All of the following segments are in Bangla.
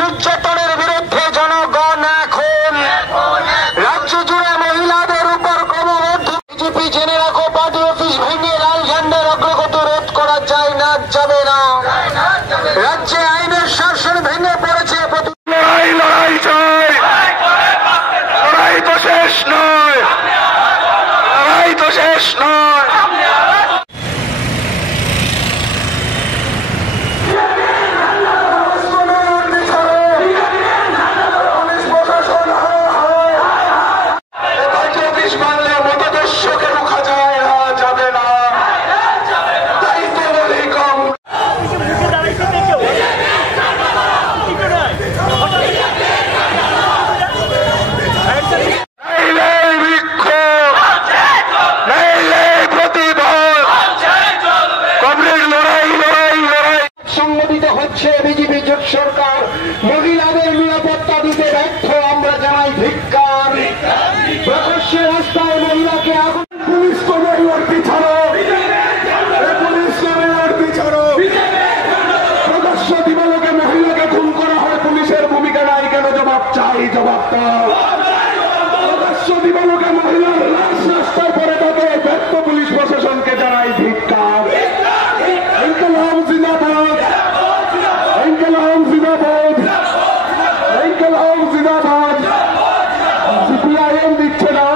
নির্যাতনের বিরুদ্ধে জনগণ এখন রাজ্য জুড়ে মহিলাদের উপর ক্রমবর্ধ বিজেপি জেনে রাখো পার্টি অফিস ভেঙে লাল ঝান্ডার অগ্রগতি রোধ করা যায় না, যাবে না। রাজ্যে আইনের শাসন ভেঙে পড়েছে। লড়াই লড়াই চাই, লড়াই তো শেষ নয়, লড়াই তো শেষ নয়। বিজেপি জোট সরকার মহিলাদের নিরাপত্তা দিতে ব্যর্থ, আমরা জানাই ধিক্কার। প্রকাশ্যে রাস্তায় মহিলাকে আগুন, পুলিশ কর্মীর পিছানো, পুলিশ কর্মীর পিছানো, প্রকাশ্য দিবালোকে মহিলাকে খুন করা হয়, পুলিশের ভূমিকা নাই কেন? জবাব চাই, জবাব দাও। প্রকাশ্য দিবালোকে মহিলার লাশ রাস্তায় পড়ে থাকে, ব্যর্থ পুলিশ প্রশাসনকে জানাই ধিক্কার। ইনকলাব জিন্দাবাদ, ইনকলাব জিন্দাবাদ, ইনকলাব জিন্দাবাদ। সিপিআইএম দিচ্ছে না,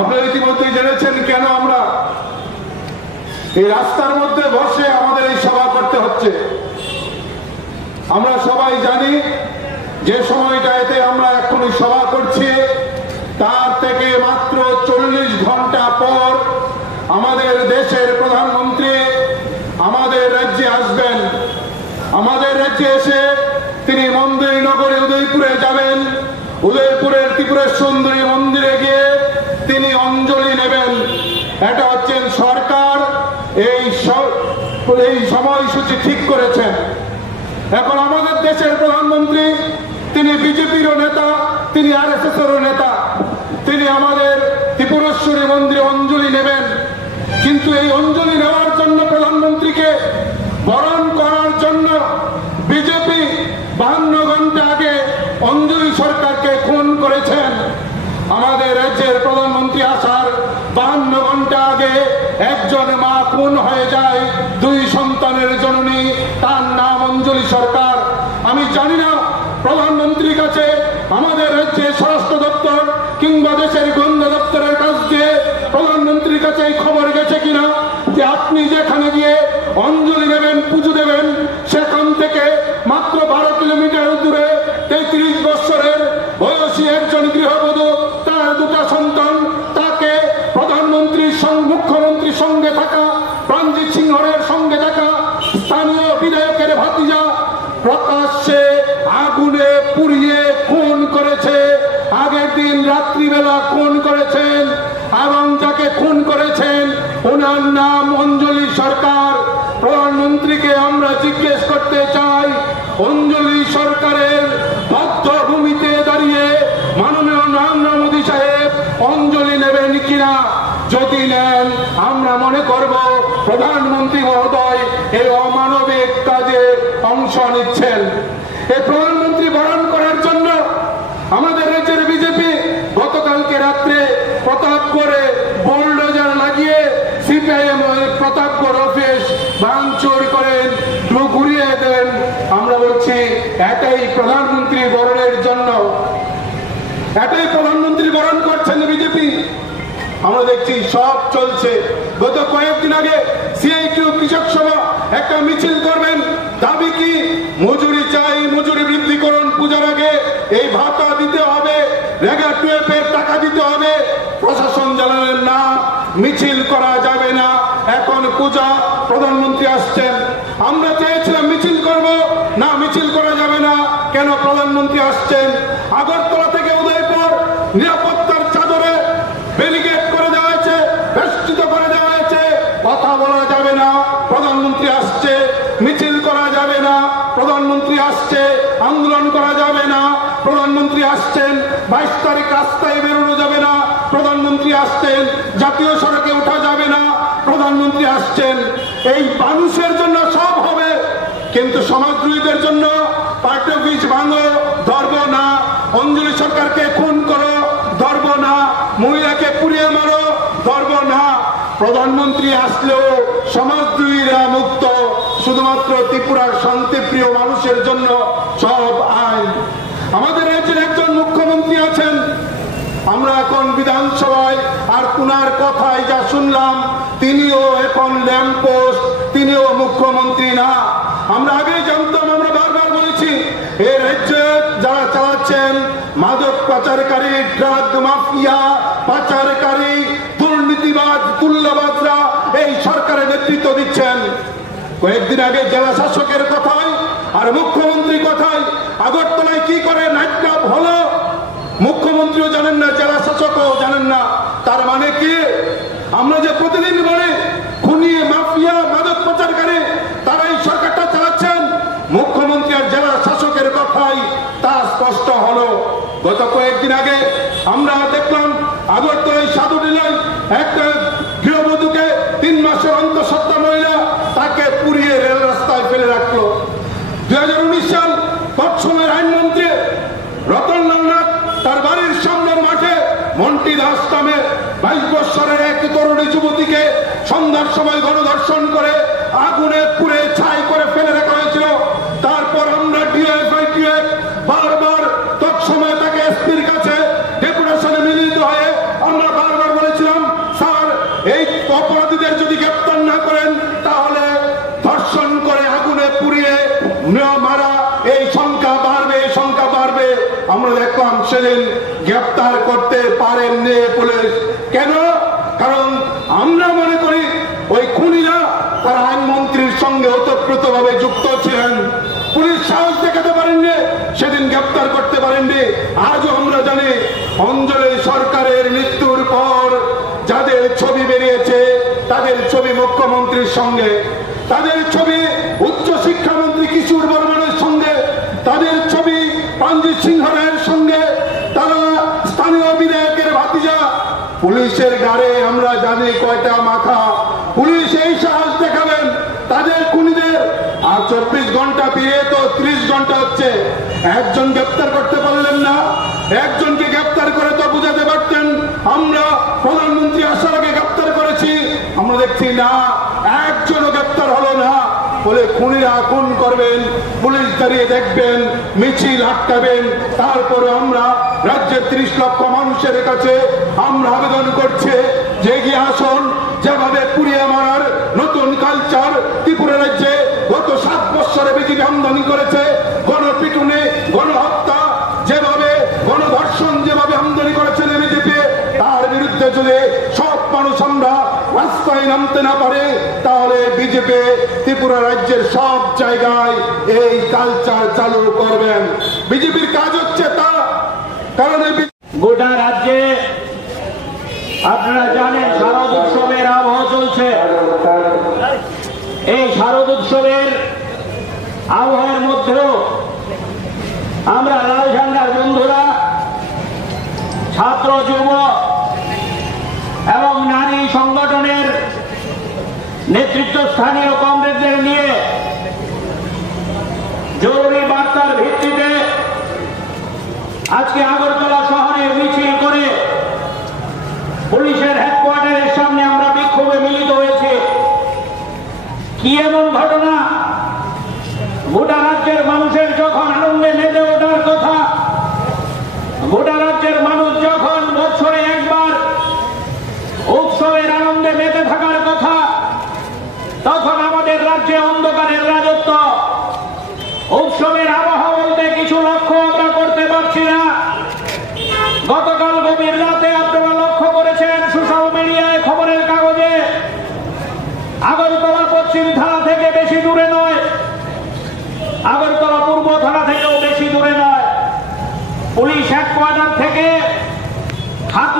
আপনারা ইতিমধ্যেই জেনেছেন কেন আমরা এই রাস্তার মধ্যে বসে আমাদের এই সভা করতে হচ্ছে। আমরা সবাই জানি যে সময়টাতে আমরা এখনই সভা করছি তার থেকে মাত্র 40 ঘন্টা পর আমাদের দেশের প্রধানমন্ত্রী আমাদের রাজ্যে আসবেন। আমাদের রাজ্যে এসে তিনি মন্দির নগরে উদয়পুরে যাবেন। উদয়পুরের ত্রিপুরের সুন্দরী মন্দিরে গিয়ে তিনি অঞ্জলি নেবেন। এটা হচ্ছেন সরকার এই সময়সূচি ঠিক করেছেন। এখন আমাদের দেশের প্রধানমন্ত্রী তিনি বিজেপিরও নেতা, তিনি আরএসএসেরও নেতা। তিনি আমাদের ত্রিপুরেশ্বরী মন্দিরে অঞ্জলি নেবেন, কিন্তু এই অঞ্জলি নেওয়ার জন্য প্রধানমন্ত্রীকে বরণ করার জন্য বিজেপি 52 ঘন্টা আগে অঞ্জলি সরকারকে খুন করেছেন। আমাদের রাজ্যের প্রধানমন্ত্রী আসার 52 ঘন্টা আগে একজন মা খুন হয়ে যায়, 2 সন্তানের জননী, তার নাম অঞ্জলি সরকার। আমি জানি না প্রধানমন্ত্রীর কাছে আমাদের রাজ্যের স্বরাষ্ট্র দপ্তর কিংবা দেশের গোয়েন্দা দপ্তরের কাছ দিয়ে প্রধানমন্ত্রীর কাছে এই খবর গেছে কিনা যে আপনি যেখানে গিয়ে অঞ্জলি নেবেন, পুজো দেবেন, সেখান থেকে মাত্র 12 কিলোমিটার দূরে 33 বছরের বয়সী একজন গৃহবধূ, তার 2টা সন্তান, তাকে মুখ্যমন্ত্রীর সঙ্গে থাকা রঞ্জিত সিংহরের সঙ্গে থাকা স্থানীয় বিধায়কের ভাতিজা প্রকাশ্যে আগুনে পুড়িয়ে খুন করেছে। আগের দিন রাত্রিবেলা খুন করেছেন এবং যাকে খুন করেছেন ওনার নাম অঞ্জলি সরকার। প্রধানমন্ত্রীকে আমরা জিজ্ঞেস করতে চাই, অঞ্জলি সরকারের বদ্ধভূমিতে দাঁড়িয়ে মাননীয় নরেন্দ্র মোদী সাহেব অঞ্জলি নেবেন কিনা? যদি নেন আমরা মনে করব প্রধানমন্ত্রী মহোদয় এই অমানবিক কাজে অংশ নিচ্ছেন। এই প্রধানমন্ত্রী বরণ করার জন্য আমাদের রাজ্যের বিজেপি গতকালকে রাত্রে প্রতাপগড়ে বুলডোজার লাগিয়ে সিপিআইএম প্রতাপগড় অফিস ভাঙচুর করেন, ঘুরিয়ে দেন। আমরা বলছি এটাই প্রধানমন্ত্রী বরণের জন্য, এটাই প্রধানমন্ত্রী বরণ করছেন বিজেপি। আমরা দেখছি সব চলছে। গত কয়েকদিন আগে সিআইটিউ কৃষক সভা একটা মিছিল করবেন। দাবি কি? মজুরি চাই, মজুরি বৃদ্ধি করুন, পূজার আগে এই ভাতা দিতে হবে, রেগা টুয়েফের টাকা দিতে হবে। প্রশাসন জানালেন না, মিছিল করা যাবে না, এখন পূজা, প্রধানমন্ত্রী আসছেন। আমরা চেয়েছিলাম মিছিল করব, না মিছিল করা যাবে না, কেন? প্রধানমন্ত্রী আসছেন। আগরতলা থেকে উদয়পুর নিরাপত্তার চাদরে ব্যারিকেড করে দেওয়া হয়েছে, বেষ্টিত করে দেওয়া হয়েছে, কথা বলা যাবে না, প্রধানমন্ত্রী আসছে। মিছিল করা যাবে না, প্রধানমন্ত্রী আসছে। আন্দোলন করা যাবে না, প্রধানমন্ত্রী আসছেন। 22 তারিখ রাস্তায় বেরোনো যাবে না, প্রধানমন্ত্রী আসছেন। জাতীয় সড়কে ওঠা যাবে না, প্রধানমন্ত্রী আসছেন। এই মানুষের জন্য সব হবে, কিন্তু সমাজদ্রোহীদের জন্য পার্টি অফিস ভাঙো, ধরবো না। অঞ্জলি সরকারকে খুন করো, ধরবো না। মহিলাকে পুড়িয়ে মারো, ধরবো না। প্রধানমন্ত্রী আসলেও সমাজদ্রোহীরা মুক্ত, শুধুমাত্র ত্রিপুরার শান্তিপ্রিয় মানুষের জন্য সব আইন। আমাদের রাজ্যের একজন মুখ্যমন্ত্রী আছেন, আমরা এখন বিধানসভায় আর পুনার কথায় যা শুনলাম, তিনিও এখন ল্যাম্পপোস্ট, তিনিও মুখ্যমন্ত্রী না। আমরা আগে জানতাম, আমরা বারবার বলেছি, এই রাজ্যে যারা চালাচ্ছেন মাদক পাচারকারী, ড্রাগ মাফিয়া, পাচারকারী, দুর্নীতিবাজ, তুল্যবাজরা এই সরকারের নেতৃত্ব দিচ্ছেন। কয়েকদিন আগে জেলা শাসকের কথায় আর মুখ্যমন্ত্রী কথায় আগরতলায় কি করে নাইট ক্লাব হলো, মুখ্যমন্ত্রীও জানেন না, জেলা শাসকও জানেন না। তার মানে কি? আমরা যে প্রতিদিন বলি খুনি, মাফিয়া, মাদক পাচারকারী তারাই সরকারটা চালাচ্ছেন, মুখ্যমন্ত্রী আর জেলা শাসকের কথাই তা স্পষ্ট হলো। গত কয়েকদিন আগে আমরা দেখলাম আগরতলায় সাধুডিলায় একটা গৃহবধূকে 3 মাসের অন্তঃসত্ত্বা মহিলা, তাকে পুড়িয়ে রেল রাস্তায় ফেলে রাখলো। 2019 সাল তৎসময়ের আইনমন্ত্রী রতনলাল নাথ তার বাড়ির সামনের মাঠে মন্টি দাস নামে 22 বছরের এক তরুণী যুবতীকে সন্ধ্যার সময় গণধর্ষণ করে আগুনে পুড়ে ছাই করে ফেলে রাখা হয়েছিল। তারপর আমরা ডিএফআইটিএফ বারবার তৎসময় তাকে এসপির কাছে ডেপুটেশনে মিলিত হয়ে আমরা বারবার বলেছিলাম, স্যার এই অপরাধীদের যদি গ্রেপ্তার না করেন তাহলে ধর্ষণ করে আগুনে পুড়িয়ে মারা এই সংখ্যা বাড়বে, এই সংখ্যা বাড়বে। আমরা দেখলাম সেদিন গ্রেপ্তার করতে পারেননি পুলিশ। কেন? কারণ আমরা মনে করি ওই খুনিরা তারা আইনমন্ত্রীর সঙ্গে ওতপ্রোতভাবে যুক্ত ছিলেন। পুলিশ সাহস দেখাতে পারেননি, সেদিন গ্রেপ্তার করতে পারেননি। আজও আমরা জানি অঞ্জলি সরকারের মৃত্যুর পর যাদের ছবি বেরিয়েছে তাদের ছবি মুখ্যমন্ত্রীর সঙ্গে, তাদের ছবি উচ্চ শিক্ষামন্ত্রী কিশোর বর্মনের সঙ্গে, তাদের ছবি পাঞ্জিত সিংহ রায়ের সঙ্গে, তারা স্থানীয় বিধায়কের ভাতিজা। পুলিশের গাড়ে আমরা জানি কয়টা মাথা। পুলিশ এই সাহস দেখাবেন তাদের খুনিদের, আর 24 ঘন্টা পেরিয়ে তো 30 ঘন্টা হচ্ছে, একজন গ্রেপ্তার করতে পারলেন না। একজনকে গ্রেপ্তার করে তো বুঝাতে পারতেন আমরা প্রধানমন্ত্রী আসার আগে গ্রেপ্তার করেছি। আমরা দেখছি না, একজনও গ্রেপ্তার হলো না। বলে খুনিরা খুন করবেন, পুলিশ দাঁড়িয়ে দেখবেন, মিছিল আটকাবেন। তারপরে আমরা রাজ্যের 30 লক্ষ মানুষের কাছে আমরা আবেদন করছি যে এগিয়ে আসুন। যেভাবে পুড়িয়ে মারার নতুন কালচার ত্রিপুরা রাজ্যে গত 7 বছরে বিজেপি আমদানি করেছে, গণপিটুনি, গণহত্যা, যেভাবে গণধর্ষণ যেভাবে আমদানি করেছেন বিজেপি, তার বিরুদ্ধে যদি সব মানুষ আমরা রাস্তায় নামতে না পারে তাহলে বিজেপি ত্রিপুরা রাজ্যের সব জায়গায় এই কালচার চালু করবেন। বিজেপির কাজ হচ্ছে তা, কারণ গোটা রাজ্যে আপনারা জানেন শারদ উৎসবের আবহাওয়া চলছে। এই শারদ উৎসবের আবহাওয়ার মধ্যেও আমরা লাল ঝান্ডার বন্ধুরা, ছাত্র, যুব এবং নারী সংগঠনের নেতৃত্ব স্থানীয় কংগ্রেসদের নিয়ে জরুরি বার্তার ভিত্তিতে আজকে আগরতলা শহরে মিছিল করে পুলিশের হেডকোয়ার্টারের সামনে আমরা বিক্ষোভে মিলিত হয়েছে। কি এমন ঘটনা? গোটা রাজ্যের মানুষের যখন আনন্দে মেতে ওঠার কথা, গোটা রাজ্যের মানুষ যখন বছরে একবার উৎসবের আনন্দে মেতে থাকার কথা,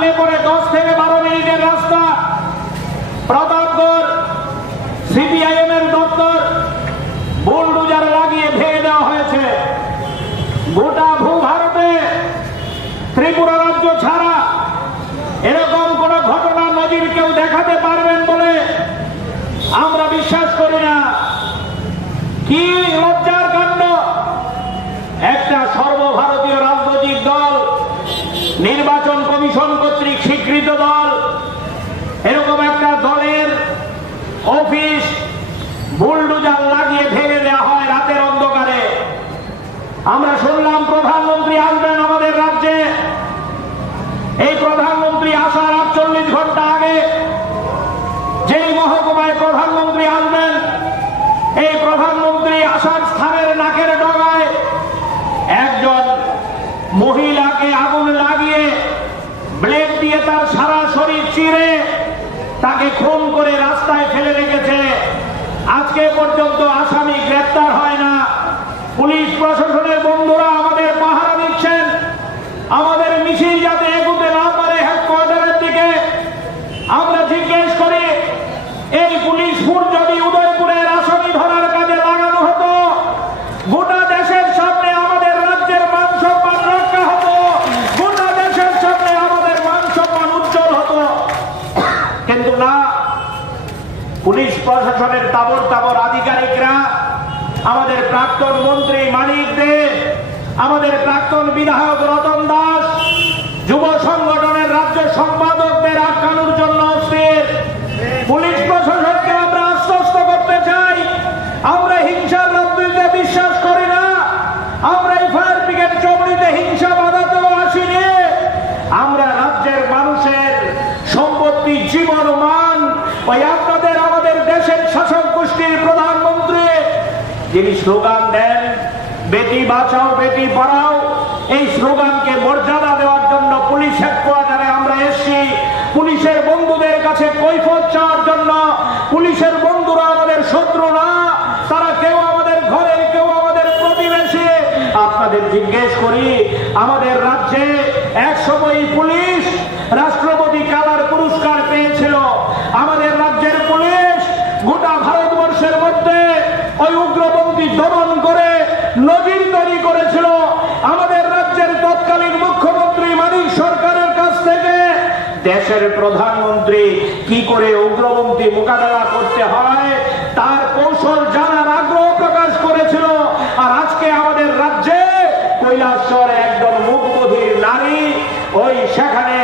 হাঁটলে পরে 10 থেকে 12 মিনিটের রাস্তা। প্রতাপগড় সিপিআইএম এর দপ্তর বুলডোজার লাগিয়ে ভেঙে দেওয়া হয়েছে। গোটা ভূভারতে ত্রিপুরা রাজ্য ছাড়া এরকম কোন ঘটনা নজির কেউ দেখাতে পারবেন বলে আমরা বিশ্বাস করি না। কি লজ্জার কাণ্ড! একটা সর্বভারতীয় রাজনৈতিক দল, নির্বাচন কমিশন কর্তৃক স্বীকৃত দল, এরকম একটা দলের অফিস বুলডোজার লাগিয়ে ভেঙে দেওয়া হয় রাতের অন্ধকারে। আমরা শুনলাম প্রধানমন্ত্রী আসবেন আমাদের রাজ্যে। এই প্রধানমন্ত্রী আসার 48 ঘন্টা আগে যেই মহকুমায় প্রধানমন্ত্রী আসবেন, এই প্রধানমন্ত্রী আসার স্থানের নাকের ডগায় একজন মহিলাকে আগুন লাগিয়ে ব্লেড দিয়ে তার সারা শরীর চিরে তাকে খুন করে রাস্তায় ফেলে রেখেছে। আজকে পর্যন্ত আসামি গ্রেপ্তার হয় না। পুলিশ প্রশাসনের বন্ধুরা আমাদের পাহারা দিচ্ছেন, আমাদের মিছিল যাতে এগোতে না পারে হেডকোয়ার্টারের দিকে। আমরা জিজ্ঞেস করি, এই পুলিশ ফোর্স যদি উদয়পুরের আসামি ধরার কাজে লাগানো হতো, গোটা দেশের সামনে আমাদের রাজ্যের মান সম্মান রক্ষা হতো, গোটা দেশের সামনে আমাদের মান সম্মান উজ্জ্বল হতো। কিন্তু না, পুলিশ প্রশাসনের তাবর তাবর আধিকারিকরা, আমাদের প্রাক্তন মন্ত্রী মানিক দে, আমাদের প্রাক্তন বিধায়ক রতন দাস, যুব সংগঠনের রাজ্য সম্পাদকদের আটকানোর জন্য অস্থির। পুলিশ প্রশাসনকে আমরা আশ্বস্ত করতে চাই, আমরা হিংসার রাজনীতিতে বিশ্বাস করি না। আমরা এই ফায়ার ব্রিগেড চৌমুহনীতে হিংসা বাঁধাতেও আসিনি। আমরা রাজ্যের মানুষের সম্পত্তি, জীবন, মান, ওই আপনাদের আমাদের দেশের শাসক গোষ্ঠীর প্রধানমন্ত্রী যিনি স্লোগান দেন বেটি বাঁচাও বেটি পড়াও, এই স্লোগানকে মর্যাদা দেওয়ার জন্য পুলিশ হেডকোয়ার্টারে আমরা এসেছি। পুলিশের বন্ধুদের কাছে কৈফিয়ত চাওয়ার জন্য। পুলিশের বন্ধুরা আমাদের শত্রু না, তারা কেউ আমাদের ঘরের, কেউ আমাদের প্রতিবেশী। আপনাদের জিজ্ঞেস করি, আমাদের রাজ্যে এক সময় পুলিশ রাষ্ট্রপতি কালার পুরস্কার পেয়েছিল। আমাদের রাজ্যের পুলিশ গোটা ভারতবর্ষের মধ্যে ওই উগ্রপন্থী দমন করে নজির তৈরি করেছিল। আমাদের রাজ্যের তৎকালীন মুখ্যমন্ত্রী মানিক সরকারের কাছ থেকে দেশের প্রধানমন্ত্রী কি করে উগ্রপন্থী মোকাবেলা করতে হয় তার কৌশল জানার আগ্রহ প্রকাশ করেছিল। আর আজকে আমাদের রাজ্যে কৈলাসহর একজন মুখবধির নারী ওই সেখানে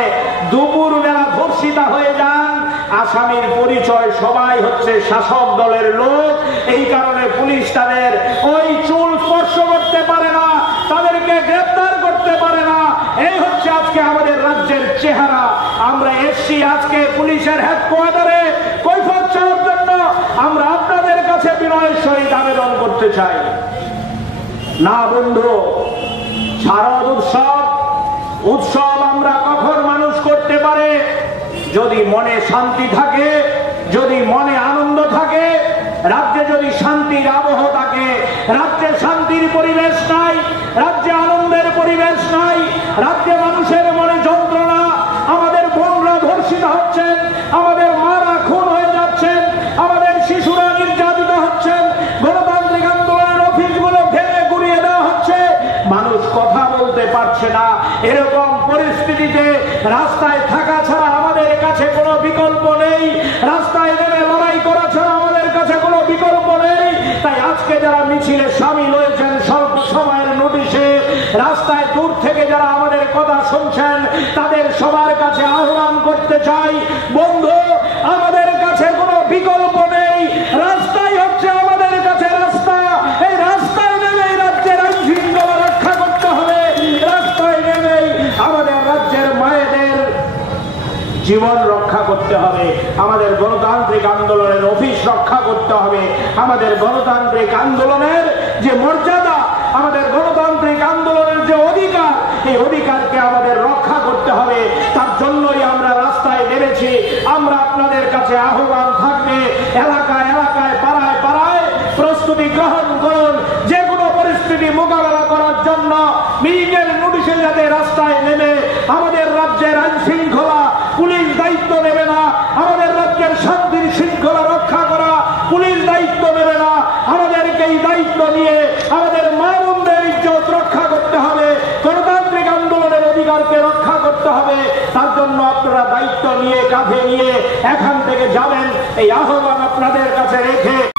দুপুর বেলা ধর্ষিতা হয়ে যান। আসামির পরিচয় সবাই হচ্ছে শাসক দলের লোক। এই কারণে পুলিশ তাদের ওই চুল স্পর্শ করতে পারে না, তাদেরকে গ্রেফতার করতে পারে না। এই হচ্ছে আজকে আমাদের রাজ্যের চেহারা। আমরা এসছি আজকে পুলিশের হেডকোয়ার্টারে কৈফিয়ত চাওয়ার জন্য। আমরা আপনাদের কাছে বিনয়ের সহিত আবেদন করতে চাই, না বন্ধু, শারদ উৎসব আমরা কখন মানুষ করতে পারে যদি মনে শান্তি থাকে, যদি মনে আনন্দ থাকে, রাজ্যে যদি শান্তির আবহ থাকে। রাজ্যে শান্তির পরিবেশ নাই, রাজ্যে আনন্দের পরিবেশ নাই, রাজ্যে মানুষের মনে যন্ত্রণা। আমাদের বোনরা ধর্ষিত হচ্ছেন, আমাদের মারা খুন হয়ে যাচ্ছেন, আমাদের শিশুরা নির্যাতিত হচ্ছেন, গণতান্ত্রিক আন্দোলনের অফিসগুলো ভেঙে গুড়িয়ে দেওয়া হচ্ছে, মানুষ কথা বলতে পারছে না। এরকম পরিস্থিতিতে রাস্তায় থাকা ছাড়া আমাদের কাছে কোনো বিকল্প নেই, রাস্তায় নেমে লড়াই করা ছাড়া আমাদের কাছে কোনো বিকল্প নেই। তাই আজকে যারা মিছিলে সামিল হয়েছেন স্বল্প সময়ের নোটিশে, রাস্তায় দূর থেকে যারা আমাদের কথা শুনছেন, তাদের সবার কাছে আহ্বান করতে চাই, বন্ধু, আমাদের কাছে কোনো বিকল্প নেই। রাস্তাই হচ্ছে আমাদের কাছে রাস্তা। এই রাস্তায় নেমেই রাজ্যের আইন শৃঙ্খলা রক্ষা করতে হবে। রাস্তায় নেমেই আমাদের রাজ্যের মায়েদের জীবন রক্ষা করতে হবে, আমাদের গণতান্ত্রিক আন্দোলনের অফিস রক্ষা করতে হবে, আমাদের গণতান্ত্রিক আন্দোলনের যে মর্যাদা, আমাদের গণতান্ত্রিক আন্দোলনের যে অধিকার, এই অধিকারকে আমাদের রক্ষা করতে হবে। তার জন্যই আমরা রাস্তায় নেমেছি। আমরা আপনাদের কাছে আহ্বান থাকবে, এলাকায় এলাকায়, পাড়ায় পাড়ায় প্রস্তুতি গ্রহণ করুন। যে কোনো পরিস্থিতি মোকাবেলা করার জন্য মিলিটের নোটিশে যাতে রাস্তায় নেমে আমাদের রাজ্যের আইন শৃঙ্খলা দায়িত্ব নিয়ে আমাদের মা বোনদের ইজ্জত রক্ষা করতে হবে, গণতান্ত্রিক আন্দোলনের অধিকারকে রক্ষা করতে হবে। তার জন্য আপনারা দায়িত্ব নিয়ে কাঁধে নিয়ে এখান থেকে যাবেন, এই আহ্বান আপনাদের কাছে রেখে